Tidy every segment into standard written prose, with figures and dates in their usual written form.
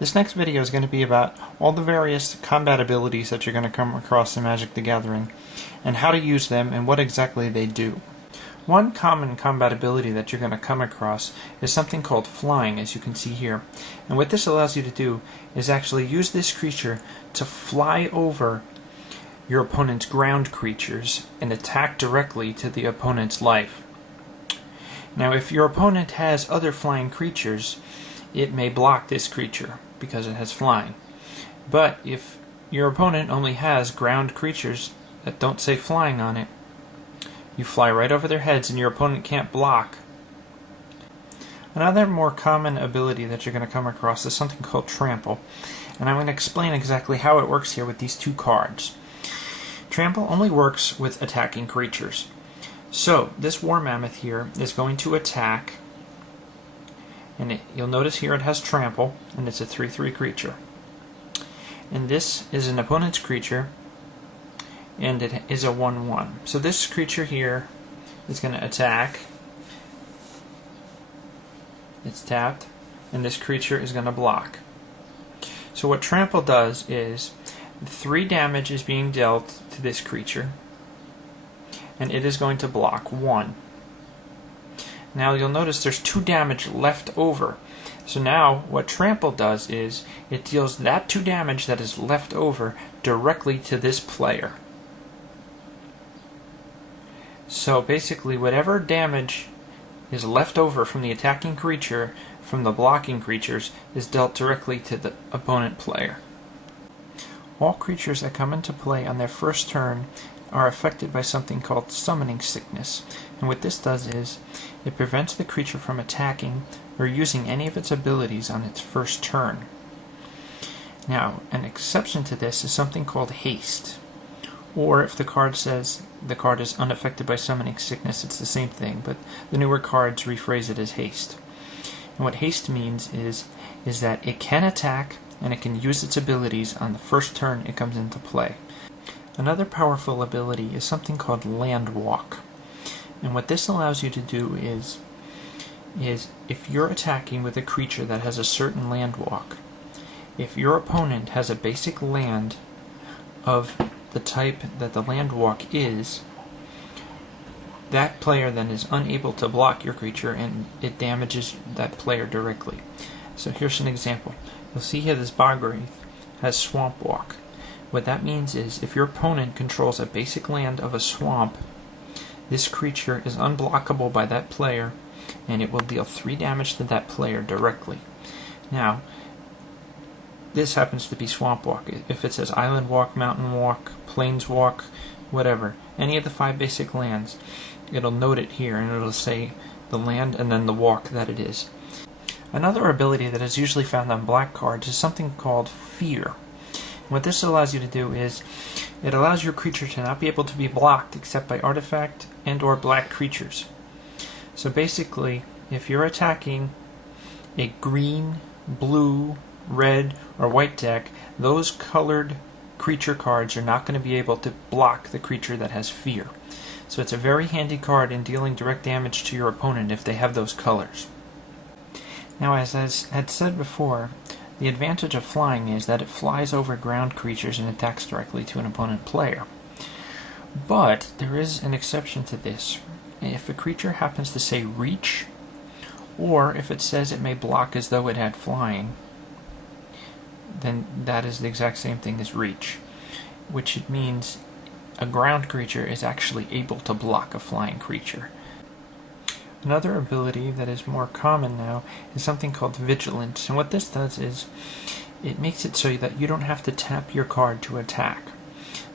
This next video is going to be about all the various combat abilities that you're going to come across in Magic the Gathering, and how to use them and what exactly they do. One common combat ability that you're going to come across is something called flying, as you can see here. And what this allows you to do is actually use this creature to fly over your opponent's ground creatures and attack directly to the opponent's life. Now, if your opponent has other flying creatures, it may block this creature because it has flying. But if your opponent only has ground creatures that don't say flying on it, you fly right over their heads and your opponent can't block. Another more common ability that you're going to come across is something called Trample, and I'm going to explain exactly how it works here with these two cards. Trample only works with attacking creatures. So this War Mammoth here is going to attack, and you'll notice here it has Trample, and it's a 3/3 creature. And this is an opponent's creature, and it is a 1/1. So this creature here is going to attack. It's tapped, and this creature is going to block. So what Trample does is 3 damage is being dealt to this creature, and it is going to block 1. Now you'll notice there's 2 damage left over. So now what Trample does is it deals that 2 damage that is left over directly to this player. So basically whatever damage is left over from the attacking creature from the blocking creatures is dealt directly to the opponent player. All creatures that come into play on their first turn are affected by something called Summoning Sickness, and what this does is it prevents the creature from attacking or using any of its abilities on its first turn. Now, an exception to this is something called Haste, or if the card says the card is unaffected by Summoning Sickness, it's the same thing, but the newer cards rephrase it as Haste. And what Haste means is that it can attack and it can use its abilities on the first turn it comes into play. Another powerful ability is something called Land Walk. And what this allows you to do is if you're attacking with a creature that has a certain land walk, if your opponent has a basic land of the type that the land walk is, that player then is unable to block your creature and it damages that player directly. So here's an example. You'll see here this Bog Wraith has Swamp Walk. What that means is if your opponent controls a basic land of a swamp, this creature is unblockable by that player and it will deal 3 damage to that player directly. Now, this happens to be Swamp Walk. If it says Island Walk, Mountain Walk, Plains Walk, whatever, any of the 5 basic lands, it'll note it here and it'll say the land and then the walk that it is. Another ability that is usually found on black cards is something called Fear. What this allows you to do is it allows your creature to not be able to be blocked except by artifact and or black creatures. So basically, if you're attacking a green, blue, red, or white deck, those colored creature cards are not going to be able to block the creature that has Fear. So it's a very handy card in dealing direct damage to your opponent if they have those colors. Now, as I had said before, the advantage of flying is that it flies over ground creatures and attacks directly to an opponent player. But there is an exception to this. If a creature happens to say reach, or if it says it may block as though it had flying, then that is the exact same thing as reach, which it means a ground creature is actually able to block a flying creature. Another ability that is more common now is something called Vigilance, and what this does is it makes it so that you don't have to tap your card to attack.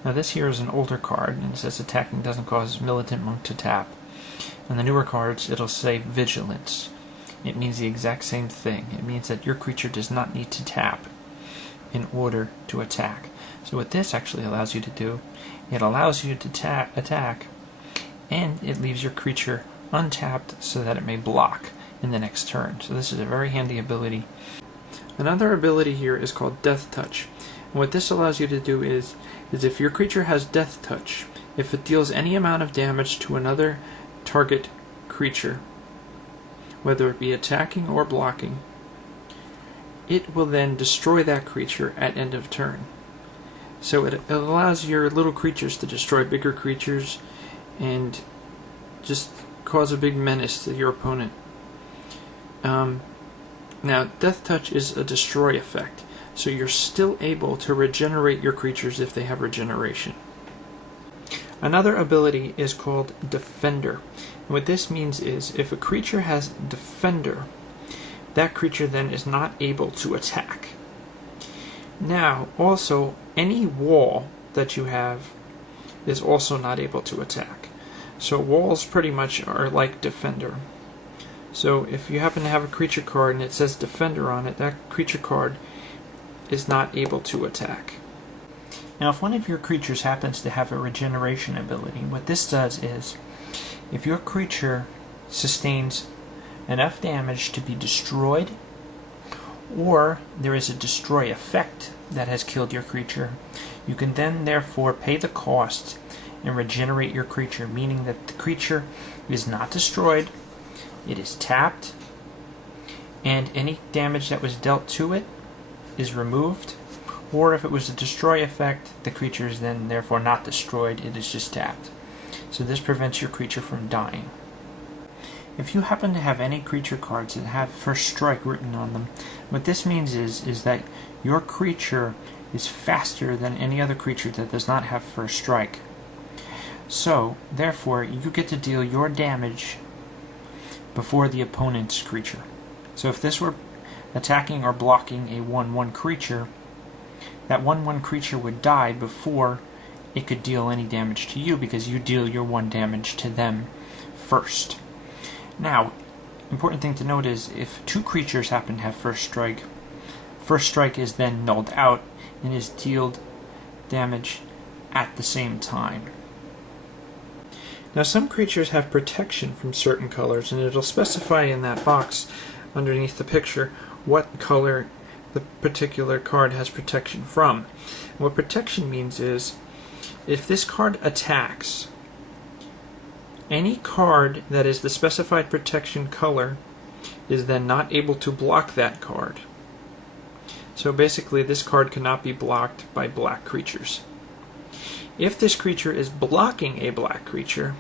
Now this here is an older card, and it says attacking doesn't cause Militant Monk to tap. On the newer cards, it'll say Vigilance. It means the exact same thing. It means that your creature does not need to tap in order to attack. So what this actually allows you to do, it allows you to attack, and it leaves your creature untapped so that it may block in the next turn. So this is a very handy ability. Another ability here is called Death Touch. And what this allows you to do is if your creature has Death Touch, if it deals any amount of damage to another target creature, whether it be attacking or blocking, it will then destroy that creature at end of turn. So it allows your little creatures to destroy bigger creatures and just cause a big menace to your opponent. Now, Death Touch is a destroy effect, so you're still able to regenerate your creatures if they have regeneration. Another ability is called Defender. And what this means is, if a creature has Defender, that creature then is not able to attack. Now, also, any wall that you have is also not able to attack. So walls pretty much are like Defender. So if you happen to have a creature card and it says Defender on it, that creature card is not able to attack. Now, if one of your creatures happens to have a regeneration ability, what this does is, if your creature sustains enough damage to be destroyed, or there is a destroy effect that has killed your creature, you can then therefore pay the cost and regenerate your creature, meaning that the creature is not destroyed, it is tapped, and any damage that was dealt to it is removed, or if it was a destroy effect, the creature is then therefore not destroyed, it is just tapped. So this prevents your creature from dying. If you happen to have any creature cards that have First Strike written on them, what this means is that your creature is faster than any other creature that does not have First Strike. So, therefore, you get to deal your damage before the opponent's creature. So if this were attacking or blocking a 1/1 creature, that 1/1 creature would die before it could deal any damage to you, because you deal your 1 damage to them first. Now, important thing to note is, if 2 creatures happen to have First Strike is then nulled out and is dealt damage at the same time. Now, some creatures have protection from certain colors, and it'll specify in that box underneath the picture what color the particular card has protection from. And what protection means is, if this card attacks, any card that is the specified protection color is then not able to block that card. So basically, this card cannot be blocked by black creatures. If this creature is blocking a black creature,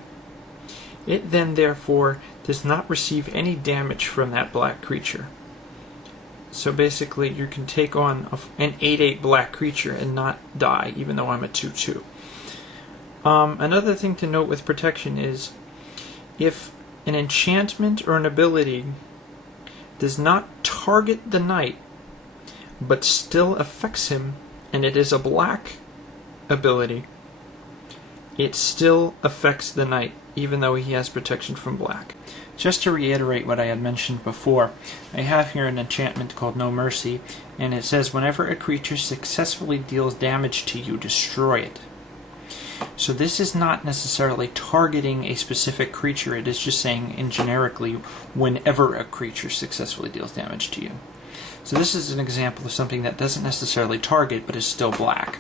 it then therefore does not receive any damage from that black creature. So basically, you can take on an 8/8 black creature and not die, even though I'm a 2/2. Another thing to note with protection is, if an enchantment or an ability does not target the knight, but still affects him, and it is a black ability, it still affects the knight, even though he has protection from black. Just to reiterate what I had mentioned before, I have here an enchantment called No Mercy, and it says, whenever a creature successfully deals damage to you, destroy it. So this is not necessarily targeting a specific creature, it is just saying, in generically, whenever a creature successfully deals damage to you. So this is an example of something that doesn't necessarily target, but is still black.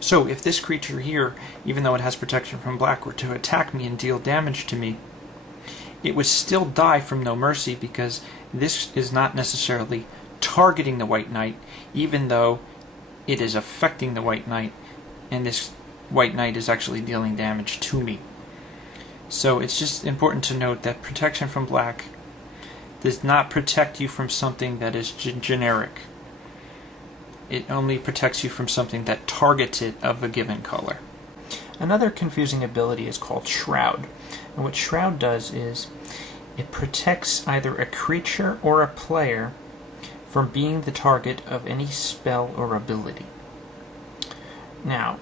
So if this creature here, even though it has protection from black, were to attack me and deal damage to me, it would still die from No Mercy, because this is not necessarily targeting the White Knight, even though it is affecting the White Knight, and this White Knight is actually dealing damage to me. So it's just important to note that protection from black does not protect you from something that is generic. It only protects you from something that targets it of a given color. Another confusing ability is called Shroud. And what Shroud does is, it protects either a creature or a player from being the target of any spell or ability. Now,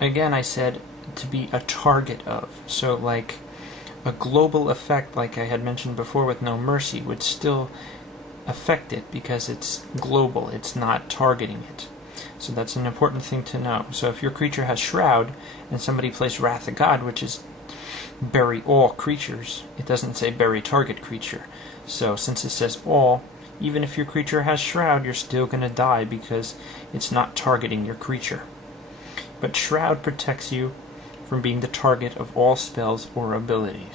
again, I said to be a target of. So like a global effect, like I had mentioned before with No Mercy, would still affect it because it's global, it's not targeting it. So that's an important thing to know. So if your creature has Shroud and somebody plays Wrath of God, which is bury all creatures, it doesn't say bury target creature. So since it says all, even if your creature has Shroud, you're still going to die because it's not targeting your creature. But Shroud protects you from being the target of all spells or abilities.